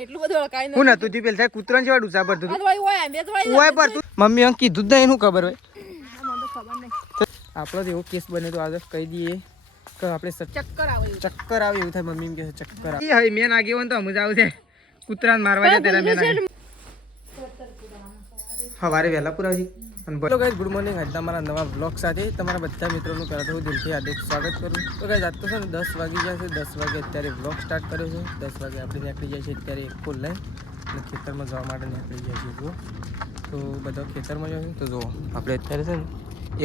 એટલું બધું કાઈ ન હું નતું તી પેલ થાય કૂતરાને જેવા ડૂસા પડતું આ તો ભાઈ ઓય બે તો ભાઈ ઓય પર તું મમ્મી અંક કીધું જ નહીં શું ખબર હોય મને તો ખબર નહીં આપણો એવો કેસ બને તો આજે કહી દઈએ કે આપણે ચક્કર આવે ચક્કર આવે એવું થાય મમ્મી એમ કહે છે ચક્કર આવે હઈ મેન આગે હોય તો મજા આવશે કૂતરાને મારવા જાય તેરા મેન આગે સવારે વહેલા પુરાવજી અને બોલો ગાઈસ ગુડ મોર્નિંગ આજના મારા નવા બ્લોગ સાથે તમારા બધા મિત્રોનું પહેલાં તો હું દિલથી હાર્દિક સ્વાગત કરું તો ગાઈસ આજ તો છે ને 10 વાગી ગયા છે 10 વાગે અત્યારે બ્લોગ સ્ટાર્ટ કર્યો છે 10 વાગે આપણે નીકળી જાય છે અત્યારે એક કોલ લઈને અને ખેતરમાં જવા માટે નીકળી જાય છે જુઓ તો બધા ખેતરમાં જાય છે તો જુઓ આપણે અત્યારે છે ને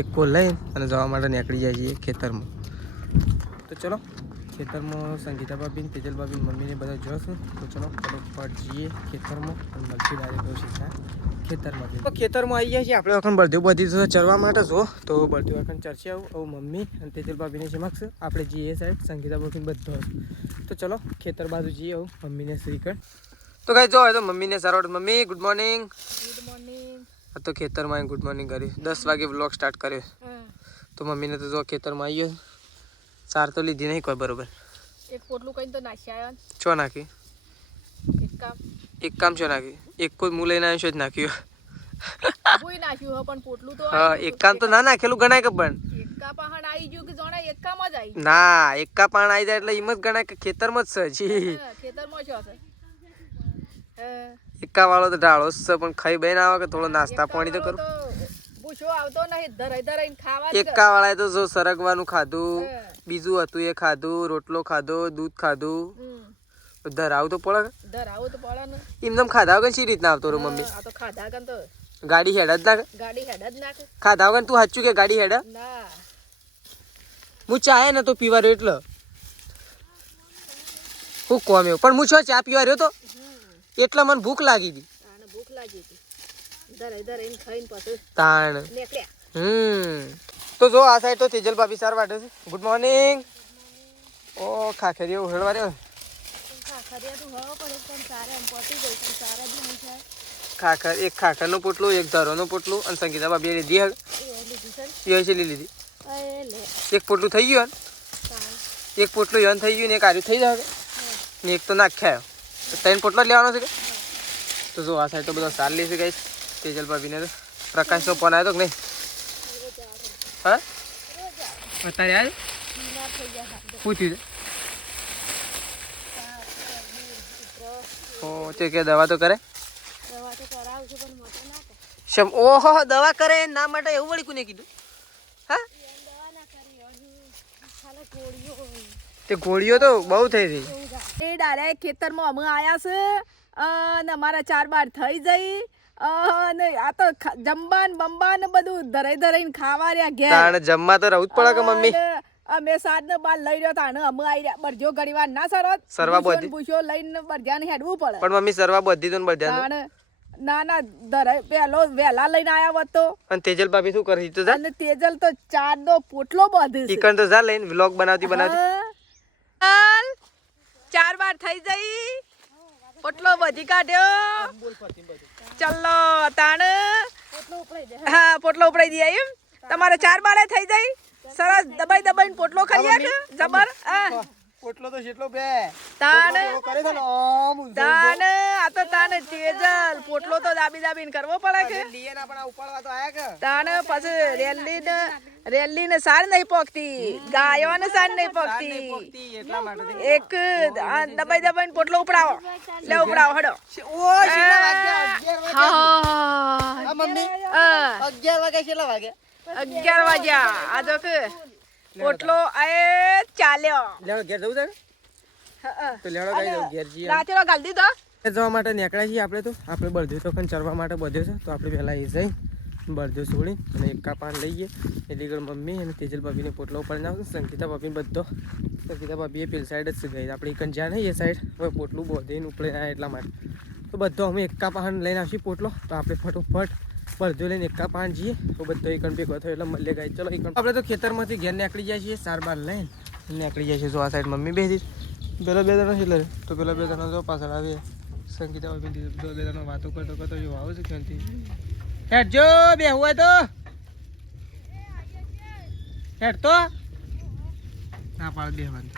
એક કોલ લઈને અને જવા માટે નીકળી જાય છીએ ખેતરમાં તો ચલો ખેતરમાં સંગીતા ભાભી તેજલ ભાભી મમ્મીને બધા જોશું તો ચલો ફટોફટ જઈએ ખેતરમાં અને મળતી ડાયરેક્ટ સીધા ખેતરમાં તો ખેતરમાં આવી જાય છે આપણે વખત બળદેવ બધી તો ચરવા માટે જો તો બળદેવ વખત ચરશે આવું મમ્મી અને તેજલ ભાભીને સમક્ષ આપણે જઈએ સાઈડ સંગીતા ભાભી બધો તો ચલો ખેતર બાજુ જઈએ આવું મમ્મીને શ્રીકંઠ તો કઈ જો તો મમ્મીને સારો મમ્મી ગુડ મોર્નિંગ તો ખેતરમાં ગુડ મોર્નિંગ કર્યું 10 વાગે વ્લોગ સ્ટાર્ટ કર્યો તો મમ્મીને તો જો ખેતરમાં આવી ગયો સાર તો લીધી નહીં કોઈ બરોબર એક પોટલું કઈ તો નાખી આવ્યો છો નાખી એક કામ છો નાખી એક કોઈ મું લઈને આવ્યો જ નાખ્યું કોઈ નાખ્યું પણ પોટલું તો હા એક કામ તો ના નાખેલું ગણાય કે પણ એકા પહાણ આવી ગયું કે જોણે એકામાં જ આવી ના એકા પાણ આવી જાય એટલે એમ જ ગણાય કે ખેતરમાં જ છે જી ખેતરમાં છો છે એકા વાળો તો ઢાળો છે પણ ખાઈ બેન આવે કે થોડો નાસ્તા પાણી તો કરું પૂછો આવતો નહીં ધરાઈ ખાવા એકા વાળાએ તો જો સરગવાનું ખાધું બીજું હતું એ ખાધું રોટલો ખાધો દૂધ ખાધું ધરાવું તો પડે ધરાવું તો પડે ને એમનેમ ખાધા વગર શી રીતના આવતો રો મમ્મી આ તો ખાધા કન તો ગાડી હેડ જ નાખે ગાડી હેડ જ નાખે ખાધા વગર તું સાચું કે ગાડી હેડ ના હું ચાહે ને તો પીવા રહ્યો એટલે હું કોમ એવું પણ હું છો ચા પીવા રહ્યો તો એટલે મને ભૂખ લાગી હતી આને ભૂખ લાગી હતી ધરાઈને ખાઈને પછી તાણ નીકળ્યા તો જો આ સાઈડ તો તેજલ ભાભી સાર વાટે છે ગુડ મોર્નિંગ ઓ ખાખરી ઉહેડવા રહ્યો ખાખર એક ખાખરનું પોટલું એક ધરોનું પોટલું અને સંગીતા ભાભી લીધી લીધી એક પોટલું થઈ ગયું એક પોટલું યન થઈ ગયું ને એક આર્યું થઈ જાય ને એક તો નાખ્યા ત્રણ પોટલો લેવાનો છે કે તો જો આ સાઈડ તો બધો સાર લેશે ગાઈસ તેજલ ભાભીને તો પ્રકાશનો ફોન આવ્યો તો કે નહીં હા અત્યારે આજ પૂછ્યું ઓ તે કે દવા તો કરે ઓહો દવા કરે ના માટે એવું વળી કોને કીધું હા તે ગોળીઓ તો બહુ થઈ રહી એ ડાયરેક્ટ ખેતરમાં અમે આયા છે અને અમારા 4 બાર થઈ જઈ અને આ તો જમવાન બંબાન બધું ધરાઈને ખાવા રહ્યા ઘેર જમવા તો રહું જ પડે કે મમ્મી અમે સાત ને બાર લઈ રહ્યો તાને અમે આવી રહ્યા બરજો ઘડીવાર ના સરવા બધી પૂછ્યો લઈને બરજાને હેડવું પડે પણ મમ્મી સરવા બધી તો બરજાને ના ધરાઈ પેલો વેલા લઈને આયા હોત તો અને તેજલ ભાભી શું કરી તો અને તેજલ તો ચાર નો પોટલો બાંધે છે ઈકણ તો જા લઈને વ્લોગ બનાવતી ચાલ 4 બાર થઈ જઈ પોટલો બધી કાઢ્યો ચલો તાણ હા પોટલો ઉપડાઈ દે એમ તમારે 4 બારે થઈ જાય સરસ દબાઈને પોટલો ખાઈ કે જબર પોટલો તો જેટલો બે તાણ કરે છે ને આમ તાણ આ તો તાણ તેજલ પોટલો તો દાબીને કરવો પડે કે લીએ ના પણ ઉપાડવા તો આયા કે તાણ પછી રેલી ને સાર નહીં પોકતી ગાયો ને સાર નહીં પોકતી એટલા માટે એક દબાઈને પોટલો ઉપડાવો લે ઉપડાવો હડો ઓ કેટલા વાગ્યા હા મમ્મી 11 વાગે કેટલા વાગે 11 વાગ્યા આ તો કે પોટલો એ ચાલ્યો લેડો ઘેર જવું છે તો લેડો ગાઈ ઘેર જઈએ રાતેલો ગાલ દીધો જવા માટે નીકળ્યા છીએ આપણે તો આપણે બળદેવ તો પણ ચરવા માટે બધ્યો છે તો આપણે પહેલાં એ જઈ બળદેવ છોડી અને એકા પાન લઈએ એટલે મમ્મી અને તેજલ ભાભીને પોટલો ઉપર નાખો સંગીતા ભાભીને બધો સંગીતા ભાભી એ પેલ સાઈડ જ ગઈ આપણે એકન જ્યાં નહીં એ સાઈડ હવે પોટલું બોધીને ઉપડે ના એટલા માટે તો બધો અમે એકા પાન લઈને આવશું પોટલો તો આપણે ફટોફટ બળદેવ લઈને એકા પાન જઈએ તો બધો એકન ભેગો થયો એટલે મળે ગાય ચલો એકન આપણે તો ખેતરમાંથી ઘેર નીકળી જાય છીએ 4 બાર લઈને નીકળી જાય છે જો આ સાઈડ મમ્મી બેસી પેલા 2 જણા છે તો પેલા 2 જણા જો પાછળ આવે સંગીતા ભાભી 2 જણા વાતો કરતો જો આવો છે ક્યાંથી હેડ જો બે હોય તો હેડ તો ના પાડ બેવાનું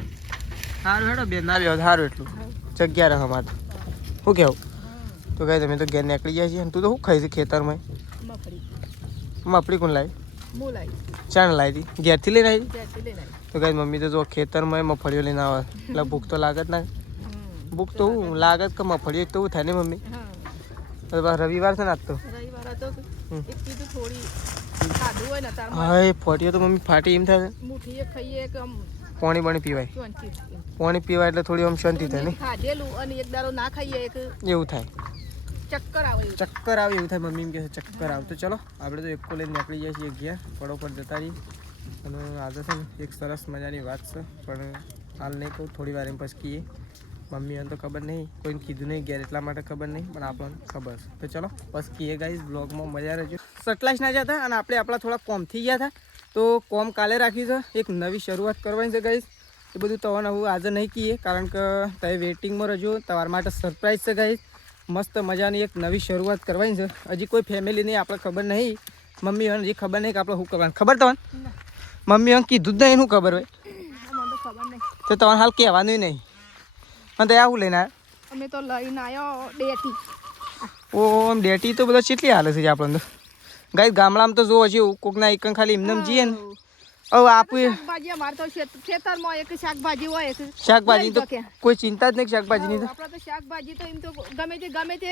સારું હેડો બે ના બેવ સારું એટલું જગ્યા રહે અમારે શું કહેવું તો ગાઈસ અમે તો ઘેર નીકળી જાય છીએ અને તું તો શું ખાઈ છે ખેતરમાં મફળી કોણ લાવી ચાણ લાવી હતી ઘેરથી લઈને આવી તો ગાઈસ મમ્મી તો જો ખેતરમાં મફળીઓ લઈને આવે એટલે ભૂખ તો લાગે જ ના ભૂખ તો હું લાગે જ કે મફળીઓ તો થાય ને મમ્મી રવિવાર છે ને આજ તો હા એ ફોટીઓ તો મમ્મી ફાટી એમ થાય પાણી પાણી પીવાય પાણી પીવાય એટલે થોડી આમ શાંતિ થાય ને એવું થાય ચક્કર આવે એવું થાય મમ્મી એમ કહે છે ચક્કર આવે તો ચલો આપણે તો એકો લઈને નીકળી જઈએ છીએ ગયા પડો પર જતા રહીએ અને આજે છે ને એક સરસ મજાની વાત છે પણ હાલ નહીં કહું થોડી વાર એમ પછી કહીએ મમ્મી તો ખબર નહીં કોઈને કીધું નહીં ઘેર એટલા માટે ખબર નહીં પણ આપણને ખબર છે તો ચલો બસ કહીએ ગાઈઝ બ્લોગમાં મજા રહેજો સટલાઈશ ના જતા અને આપણે આપણા થોડા કોમ થઈ ગયા હતા તો કોમ કાલે રાખ્યું છે એક નવી શરૂઆત કરવાની છે ગાઈઝ એ બધું તો હવે આજે નહીં કહીએ કારણ કે તમે વેઇટિંગમાં રહેજો તમારા માટે સરપ્રાઈઝ છે ગાઈઝ મસ્ત મજાની એક નવી શરૂઆત કરવાની છે હજી કોઈ ફેમિલી નહીં આપણે ખબર નહીં મમ્મી હજી ખબર નહીં કે આપણે શું કરવાનું ખબર તમને મમ્મી હં કીધું જ નહીં શું ખબર હોય તો તમારે હાલ કહેવાનું નહીં અને તો આવું લઈને આવ્યા અમે તો લઈને આવ્યો ડેટી ઓ આમ ડેટી તો બધા કેટલી હાલે છે આપણને તો ગાય ગામડામાં તો જોવો છે કોકના એકન ખાલી એમને જઈએ ને હવે આપું શાકભાજી અમારે તો ખેતરમાં એક શાકભાજી હોય શાકભાજી તો કોઈ ચિંતા જ નહીં શાકભાજીની તો આપણે તો શાકભાજી તો એમ તો ગમે તે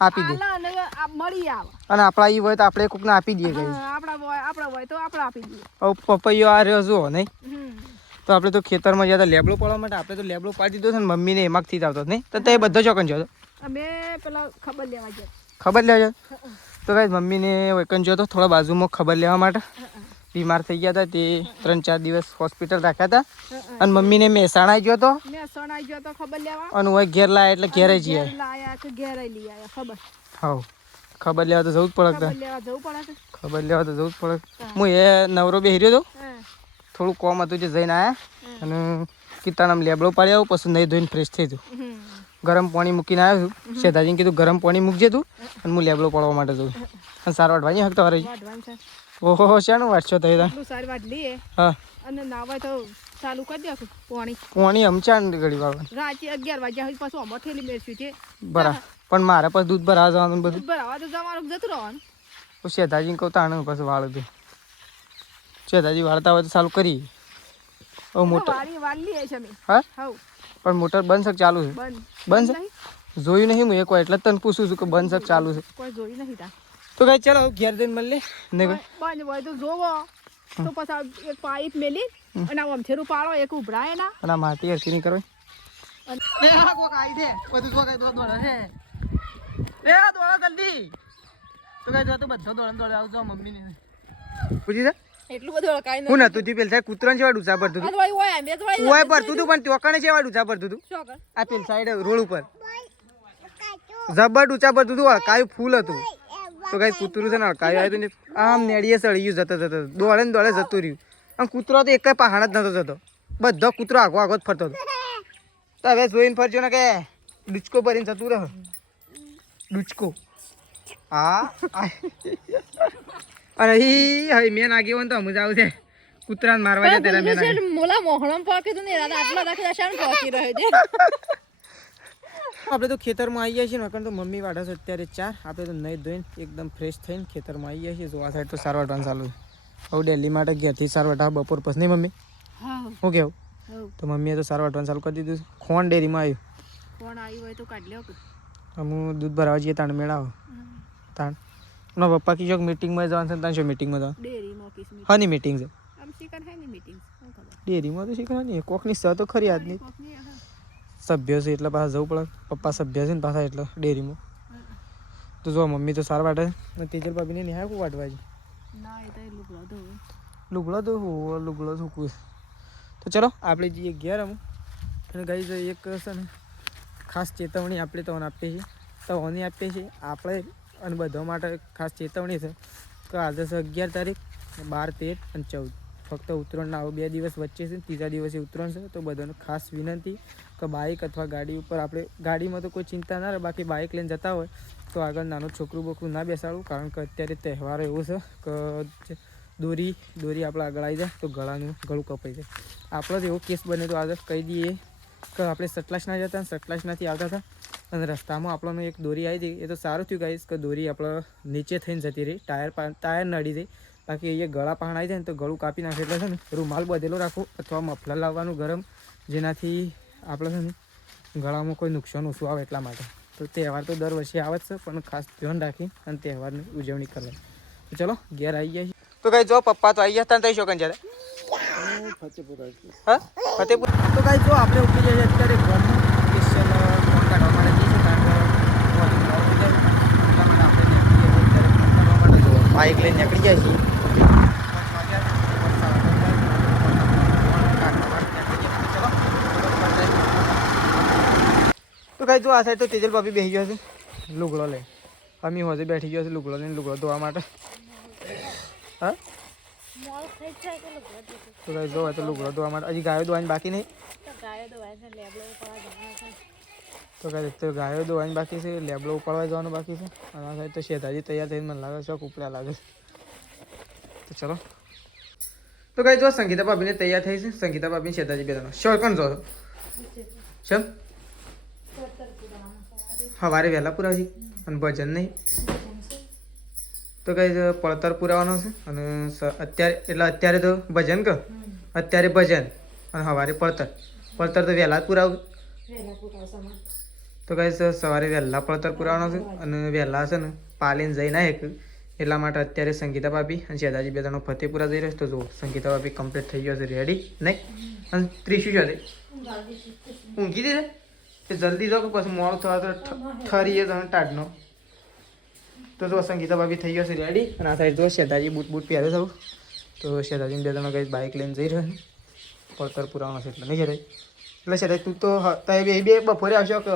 આપી દે મળી આવે અને આપણા ઈ હોય તો આપણે કોકને આપી દઈએ ગઈ આપણા હોય તો આપણે આપી દઈએ હવે પપૈયો આ રહ્યો જો નહીં તો આપણે તો ખેતરમાં ગયા હતા લેબડો પાડવા માટે આપણે તો લેબડો પાડી દીધો છે ને મમ્મીને એમાંથી જ આવતો નહીં તો તે બધો ચોકન જતો અમે પેલા ખબર લેવા ગયા ખબર લેવા તો કાંઈ મમ્મીને વૈકન જોતો થોડા બાજુમાં ખબર લેવા માટે બીમાર થઈ ગયા હતા તે 3-4 દિવસ હોસ્પિટલ રાખ્યા હતા અને મમ્મીને મહેસાણા ગયો હતો ખબર લેવા અને હું ઘેર લાયા એટલે ઘેરે જઈએ હા ખબર લેવા તો જવું જ પડે ખબર લેવા તો જવું જ પડે હું એ નવરો બેહી રહ્યો હતો થોડું કોમ હતું જે જઈને આવ્યા અને કીતાનામ લેબડો પાડી આવું પછી નહીં ધોઈને ફ્રેશ થઈ જવું ગરમ પાણી મૂકીને આવ્યો છું શેતાજીને કીધું ગરમ પાણી મૂકજે તું અને હું લેબડો પાડવા માટે જઉં અને સાર વાટવાની હક તમારે ઓહો શાનું વાટશો તો હા અને નાવા તો ચાલુ કરી દે પાણી અમચા ઘડી વાળવા રાતે 11 વાગ્યા સુધી પાછું અમાર ઠેલી મેળવ્યું છે બરાબર પણ મારે પાછું દૂધ ભરાવા જવાનું બધું ભરાવા તો જવાનું જતું રહેવાનું શેતાજીને કહું તાણે પાછું વાળ હતું શેતાજી વાળતા હોય તો ચાલુ કરી હવે મોટર હા પણ મોટર બંધ શક ચાલુ છે બંધ છે જોયું નહીં હું એક વાર એટલે તને પૂછું છું કે બંધ શક ચાલુ છે કોઈ જોયું નહીં તો કઈ ચાલો ઘેર જઈને મળી લે બંધ હોય તો જોવો તો પછી એક પાઇપ મેલી અને આમ થેરું પાડો એક ઉભરાય ના અને આ માટી હરકી નહીં કરવી એટલું બધું કાઈ હું નતું તી પેલ સાહેબ કૂતરાને જેવા ડૂચા પડતું હતું ઓય પડતું હતું પણ ચોકાને જેવા ડૂચા પડતું હતું આ પેલ સાઈડ રોડ ઉપર જબર ડૂચા પડતું હતું અળકાયું ફૂલ હતું તો કઈ કૂતરું છે ને અળકાયું આવ્યું ને આમ નેડીએ સળી ગયું જતો દોડે ને દોડે જતું રહ્યું અને કૂતરો તો એક પહાડ જ નતો જતો બધો કૂતરો આગો આગો જ ફરતો હતો તો હવે જોઈને ફરજો ને કે ડૂચકો ભરીને જતું રહે ડૂચકો હા અરે હવે મેં નાગી હોય ને તો મજા આવશે કૂતરાને મારવા જાય ત્યારે મેં નાગી મોલા મોહણમ પાકે તો ને આટલા રાખી દશાણ પાકી રહે છે આપણે તો ખેતરમાં આવી ગયા છીએ નકર તો મમ્મી વાઢે છે અત્યારે 4 આપણે તો નહીં ધોઈને એકદમ ફ્રેશ થઈને ખેતરમાં આવી ગયા છીએ જો આ સાઈડ તો સાર વાટવાનું ચાલુ છે હવે ડેલી માટે ઘેરથી સાર વાટા બપોર પછી નહીં મમ્મી હું કેવું તો મમ્મીએ તો સાર વાટવાનું ચાલુ કરી દીધું ખોણ ડેરીમાં આવ્યું હોય તો કાઢ લ્યો હું દૂધ ભરાવા જઈએ તાણ મેળાવો તાણ ના પપ્પા કી જોક મીટિંગમાં જવાનું છે તાણ શું મીટિંગમાં જવાનું ડેરીમાં હાની મીટિંગ છે મીટિંગ ડેરીમાં તો શીખવાની કોકની સ તો ખરી આજની સભ્ય છે એટલે પાછા જવું પડે પપ્પા સભ્ય છે ને પાછા એટલે ડેરીમાં તો જો મમ્મી તો સાર વાટે તેજલ ભાભીને નિહાય કોઈ વાટવા છે લુગડો તો લુગડો સૂકવું તો ચલો આપણે જઈએ ઘેર અમુક અને ગાઈ એક છે ને ખાસ ચેતવણી આપણે તમને આપીએ છીએ તો ઓની આપીએ છીએ આપણે અને બધા માટે ખાસ ચેતવણી છે કે આજે છે 11 તારીખ 12, 13 અને 14 ફક્ત ઉત્તરાયણના આવો 2 દિવસ વચ્ચે છે ત્રીજા દિવસે ઉત્તરાયણ છે તો બધાને ખાસ વિનંતી કે બાઇક અથવા ગાડી ઉપર આપણે ગાડીમાં તો કોઈ ચિંતા ના રહે બાકી બાઇક લઈને જતા હોય તો આગળ નાનું છોકરું બોકરું ના બેસાડવું કારણ કે અત્યારે તહેવારો એવું છે કે દોરી આપણે આગળ આવી જાય તો ગળું કપાઈ જાય આપણો જ એવો કેસ બને તો આગળ કહી દઈએ કે આપણે સટલાસના જતા સટલાસનાથી આવતા હતા અને રસ્તામાં આપણને એક દોરી આવી હતી. એ તો સારું થયું ગાઈસ કે દોરી આપણે નીચે થઈને જતી રહી, ટાયર નડી જાય. બાકી એ ગળા પાણ આવી જાય ને તો ગળું કાપી નાખે. એટલે છે ને રૂમાલ બધેલો રાખો અથવા મફલર લાવવાનું ગરમ, જેનાથી આપણે છે ને ગળામાં કોઈ નુકસાન ઓછું આવે એટલા માટે. તો તહેવાર તો દર વર્ષે આવે જ છે, પણ ખાસ ધ્યાન રાખી અને તહેવારની ઉજવણી કરવા. તો ચલો ઘેર આવી જાય. તો કઈ જો પપ્પા તો આવી ગયા હતા, શું કંઈ જ્યારે હા ફતેપુર. તો કઈ જો આપણે ઉઠી જઈએ અત્યારે ઘરમાં સ્પેશિયલ ફોન કાઢવા માટે જઈએ, કારણ કે બાઇક લઈને નીકળી જાય છે. તો કઈ જો આ સાઈડ તો તેજલ ભાભી બેસી ગયો છે લુગડો લઈ. અમી હોજે બેઠી ગયો છે લુગડો લઈને, લુગડો ધોવા માટે. હા તો કઈ જો તો લુગડો ધોવા માટે હજી ગાયો ધોવાની બાકી નહીં. તો કઈ તો ગાયો ધોવાની બાકી છે, લેબડો ઉપાડવા જવાનું બાકી છે. અને આ સાઈડ તો શેતાજી તૈયાર થઈને મને લાગે શોખ ઉપડ્યા લાગે. તો ચલો તો કઈ જો સંગીતા ભાભીને તૈયાર થઈ છે. સંગીતા ભાભી શેતાજી બે જણા શોર કોણ જો છે સવારે વહેલા પુરાવજી અને ભજન નહીં. તો કઈ પડતર પુરાવાનો છે. અને અત્યારે એટલે અત્યારે તો ભજન કે અત્યારે ભજન અને સવારે પડતર. પડતર તો વહેલા જ પુરાવું. તો કઈ સવારે વહેલા પડતર પુરાવાનો છે અને વહેલા છે ને પાલીને જઈ ના એક. એટલા માટે અત્યારે સંગીતા ભાભી અને શેતાજી બે જણો ફતેપુરા જઈ રહ્યા છે. તો જુઓ સંગીતા ભાભી કમ્પ્લીટ થઈ ગયો છે, રેડી નહીં. અને ત્રીસું છે ઊંઘી દીધે તે જલ્દી જાઓ કે પછી મોડું થવા તો ઠરીએ તો ટાઢનો. તો જો સંગીતા ભાભી થઈ ગયો છે રેડી. અને આ સાઈડ જો શેતાજી બૂટ પહેરે થવું. તો શેતાજીને બે જણો કઈ બાઇક લઈને જઈ રહ્યો છે, પડતર પુરાવાનો છે એટલે નહીં શેતાજી. એટલે શેતાજી તું તો બે બપોરે આવશો કે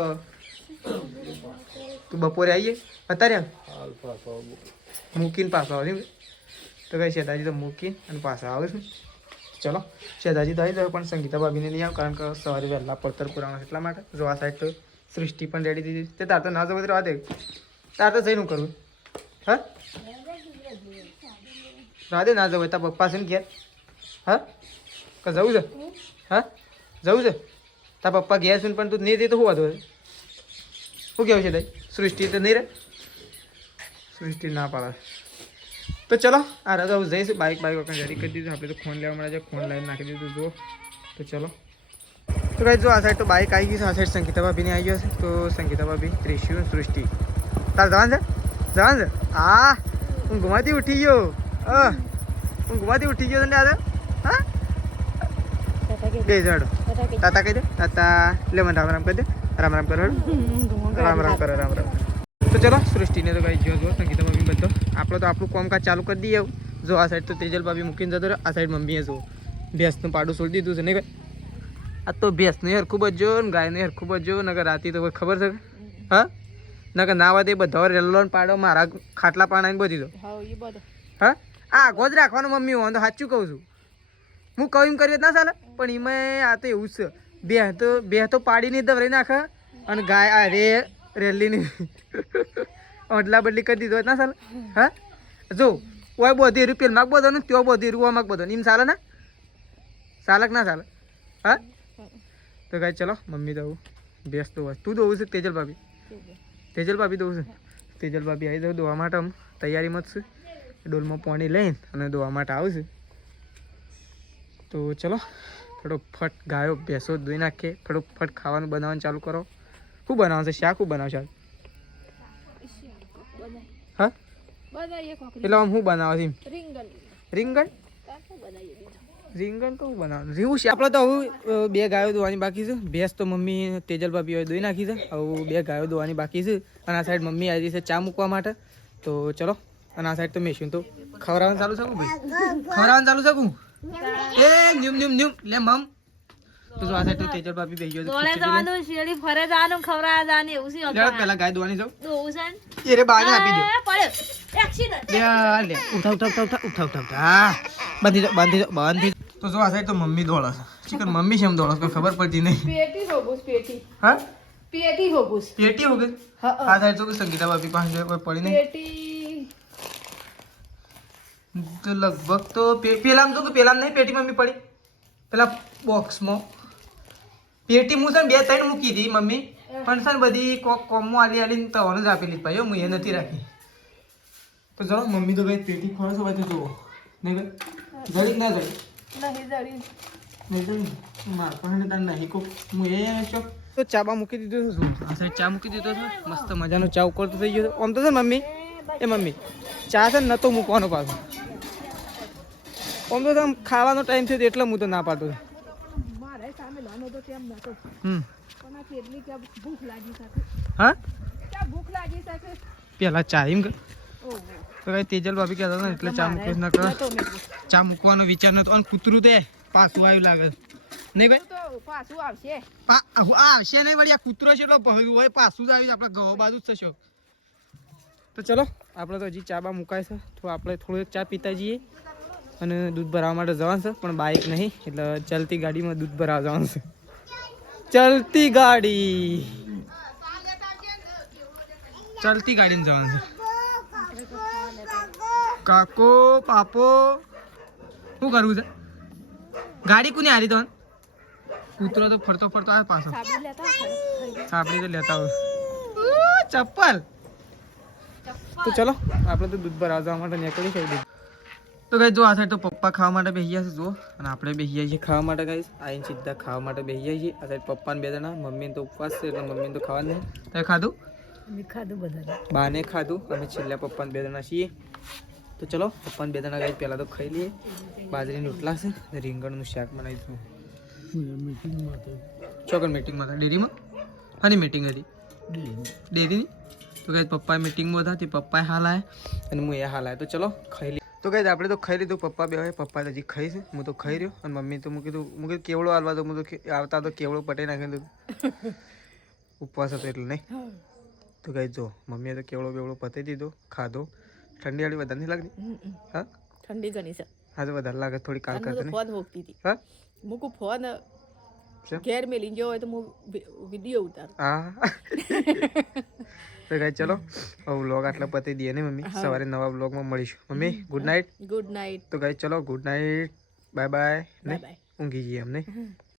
તું બપોરે આવીએ અત્યારે મૂકીને પાછો આવે. તો કઈ શેતાજી તો મૂકીને અને પાછા આવે છે. ચલો શેતાજી તો આવી જાય પણ સંગીતા ભાભીને નહીં આવે, કારણ કે સવારે વહેલા પડતર પુરાવાનો એટલા માટે. જો આ સાઈડ તો સૃષ્ટિ પણ રેડી દીધી. તે તાર તો ના જવું તો વાત તાર તો જઈને કરવું. હા રાધે ના જવું તાર પપ્પા છે ને ઘેર. હા કે જવું છે? હા જવું છે તાર પપ્પા ઘેર છે પણ તું નહીં જઈ તો શું વાંધો? શું કહેવું છે તાઈ? સૃષ્ટિ તો નહીં રહે, સૃષ્ટિ ના પાડે. તો ચલો આ રાજા જઈશું. બાઇક વખત રેડી કરી દીધું. આપણે તો ફોન લેવા મળે છે, ફોન લાવીને નાખી દીધું. જુઓ તો ચલો. તો કઈ જો આ સાઈડ તો બાઇક આવી ગઈ છે. આ સાઈડ સંગીતા ભાભીને આવી ગયો છે. તો સંગીતા ભાભી, ત્રિશુ, સૃષ્ટિ તાર જવાનું છે? જવાનું છે? હા હું ઘુમાતી ઉઠી ગયો. હું ઘુમાતી ઉઠી ગયો તને દાદા. હા બે જડ તાતા કહી દે. તાતા લે મને રામ રામ કરી દે. રામ રામ કરો. રામ રામ કરો. રામ રામ. તો ચલો સૃષ્ટિને તો કઈ જો સંગીતા ભાભી બધો આપણે તો આપણું કામકાજ ચાલુ કરી દઈએ. જો આ સાઈડ તો તેજલ ભાભી મૂકીને જતો રહ્યો. આ સાઈડ મમ્મીએ જો ભેંસનું પાડું છોડી દીધું છે નહીં ભાઈ. આ તો ભેંસનું હેર ખૂબ જ જો ને ગાયનું હેર ખૂબ જ જો. નકર રાતી તો કોઈ ખબર છે? હા નકર ના વાત એ બધા રેલો પાડો મારા ખાટલા પાણાને બધી દો. હા આ આગો જ રાખવાનું મમ્મી. હું તો સાચું કહું છું. હું કહું એમ કર્યું ના ચાલે, પણ એમાં આ તો એવું જ છે. બે તો પાડીને દવરાઈ નાખે અને ગાય આ રેલીની ઓટલા બદલી કરી દીધો ના ચાલે. હા જો ઓય બધી રૂ પેલમાં બધો ને ત્યાં બધી રૂ આમાં બધો એમ ચાલે ને? ચાલે કે ના ચાલે? હા તો ગાય ચલો મમ્મી દઉં ભેંસ દોવા. તું દોવું છે તેજલ ભાભી? તેજલ ભાભી દોવું છે. તેજલ ભાભી આવી દઉં દોવા માટે. તૈયારીમાં જ છે. ડોલમાં પાણી લઈને અને દોવા માટે આવશે. તો ચલો ફટોફટ ગાયો ભેંસો ધોઈ નાખીએ. ફટોફટ ખાવાનું બનાવવાનું ચાલુ કરો. શું બનાવવાનું છે? શાક શું બનાવશે? હા એટલે આમ શું બનાવે છે? રીંગણ. રીંગણ તો હું બનાવવાનું રીવું છે. આપણે તો હવે બે ગાયો ધોવાની બાકી છે. ભેંસ તો મમ્મી તેજલ ભાભી હવે ધોઈ નાખી છે. હવે બે ગાયો ધોવાની બાકી છે. અને આ સાઈડ મમ્મી આવી છે ચા મૂકવા માટે. તો ચલો. અને આ સાઈડ તો મેશું તો ખવડાવવાનું ચાલુ શકું ભાઈ? ખવડાવવાનું ચાલુ શકું? એ ન્યુમ ન્યુમ ન્યુમ લે મમ. તો જો આ સાઈડ તો તેજલ ભાભી બેહી ગયો છે. દોડે જવાનું શેરી ફરે જવાનું ખવડાવવા જવાનું એવું છે. લે પહેલા ગાય ધોવાની જાવ. દોવું છે એ રે બાને આપી દો. પડ્યો એક્સિડન્ટ. લે ઉઠાવ. હા બાંધી દો. તો જો આ સાઈડ તો મમ્મી દોડે છે. ચિકન મમ્મી છે એમ દોડે કોઈ ખબર પડતી નહીં. પેટી હોબુસ પેટી. હા પેટી હોબુસ. પેટી હો ગઈ. આ સાઈડ તો સંગીતા ભાભી પાસે કોઈ પડી નહીં. પેટી તો લગભગ તો પેલામ તો પેલામ નહીં પેટી મમ્મી પડી પેલા બોક્સમાં. પેટી હું છે ને 2-3 મૂકી હતી મમ્મી. પણ સર બધી કોમો આલી તવાનું જ આપેલી ભાઈ હું એ નથી રાખી. તો ચલો મમ્મી તો ભાઈ પેટી ખોળો છો ભાઈ તો જુઓ નહીં ભાઈ જડી ના જડી નહીં જડી માર પણ તાર નહીં કો હું એ ચોક તો ચાબા મૂકી દીધો છું. આ સાઈડ ચા મૂકી દીધો છે મસ્ત મજાનો ચા ઉકળતો થઈ ગયો. આમ તો છે મમ્મી એ મમ્મી ચા છે ને નતો મૂકવાનો પાછો. આમ તો આમ ખાવાનો ટાઈમ થયો એટલે હું તો ના પાડતો. હા પેલા ચા એમ કે તો કઈ તેજલ ભાભી કહેતા હતા ને એટલે ચા મૂકીશ ના કર ચા મૂકવાનો વિચાર નતો. અને કૂતરું તે પાછું આવ્યું લાગે નહીં ભાઈ આવશે નહીં વળી આ કૂતરો છે એટલો ભવ્યું હોય પાછું જ આવ્યું આપણે ગવા બાજુ જ થશો. તો ચલો આપણે તો હજી ચા બા મુકાય છે તો આપણે થોડું ચા પીતા જઈએ અને દૂધ ભરાવવા માટે જવાનું છે પણ બાઇક નહીં એટલે ચાલતી ગાડીમાં દૂધ ભરાવવા જવાનું છે. ચાલતી ગાડી ચાલતી ગાડીમાં જવાનું છે. કાકો પાપો શું કરવું છે ગાડી કોની હારી તો કૂતરો તો ફરતો ફરતો આવે પાછો સાબડી તો લેતા હોય ચપ્પલ. તો ચલો આપણે તો દૂધ ભરાવવા માટે નીકળી છે. તો ગાઈસ જો આ સાઈડ તો પપ્પા ખાવા માટે બેસી ગયા છે જો અને આપણે બેસી ગયા છીએ ખાવા માટે. ગાઈસ આઈને સીધા ખાવા માટે બેસી ગયા છીએ. આ સાઈડ પપ્પાને બે જણા મમ્મીને તો ઉપવાસ છે એટલે મમ્મીને તો ખાવા નહીં. તે ખાધું બાને ખાધું અમે છેલ્લા પપ્પાને બે જણા છીએ. તો ચલો પપ્પાને બે જણા ગાઈસ પહેલાં તો ખાઈ લઈએ. બાજરીની રોટલા છે અને રીંગણનું શાક બનાવીશું. ચોકન મીટિંગમાં હતા ડેરીમાં હાની મીટિંગ હતી ડેરીની. તો ગાઈસ પપ્પા મીટિંગમાં હતા તે પપ્પાએ હાલ આવ્યા અને હું એ હાલ આવ્યો. તો ચલો ખાઈ લઈએ. તો ગાઈસ આપણે તો ખાઈ લીધું. પપ્પા બે હોય પપ્પા હજી ખાઈ છે હું તો ખાઈ રહ્યો અને મમ્મી તો મૂકી કીધું કેવડો હાલવા તો હું તો આવતા તો કેવડો પટાઈ નાખી દીધું ઉપવાસ હતો એટલે નહીં. તો ગાઈસ જો મમ્મીએ તો કેવડો બેવડો પતાઈ દીધો ખાધો. ઠંડી વાળી વધારે નહીં લાગતી? હા ઠંડી ઘણી છે. હા તો વધારે લાગે થોડી કાલ કરતા નહીં. ફોન હોકતી હતી હા મૂકું ફોન ઘેર મેલી ગયો હોય તો હું વિડીયો ઉતારું. હા તો ગાઈસ ચલો હવે વ્લોગ આટલા પતાઈ દઈએ ને મમ્મી. સવારે નવા વ્લોગમાં મળીશું. Mummy good night. Good night. તો ગાઈસ ચલો good night bye bye. Bye bye. ઊંઘી જઈએ અમને.